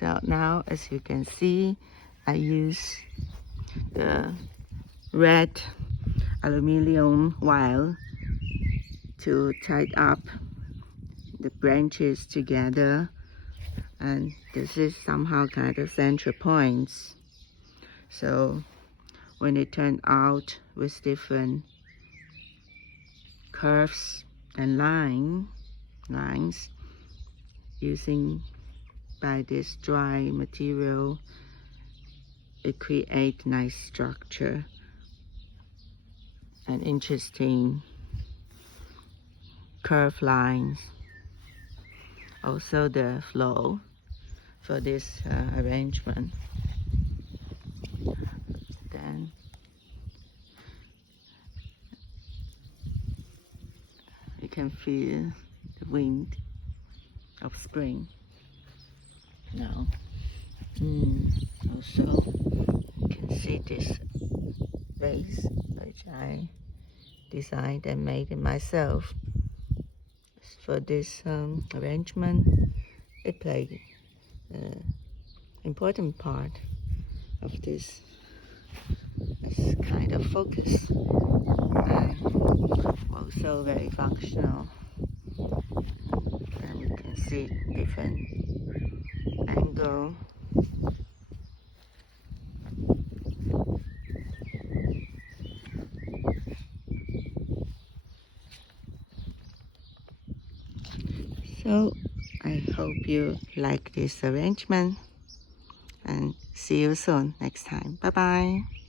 So now, as you can see, I use the red aluminum wire to tie up the branches together, and this is somehow kind of central points. So when it turned out with different curves and lines using by this dry material, it creates nice structure and interesting curved lines. Also the flow for this arrangement. Then you can feel the wind of spring now. Also you can see this vase which I designed and made it myself. For this arrangement, it played an important part of this as kind of focus, and also very functional. And you can see different angle. So I hope you like this arrangement, and see you soon next time. Bye bye.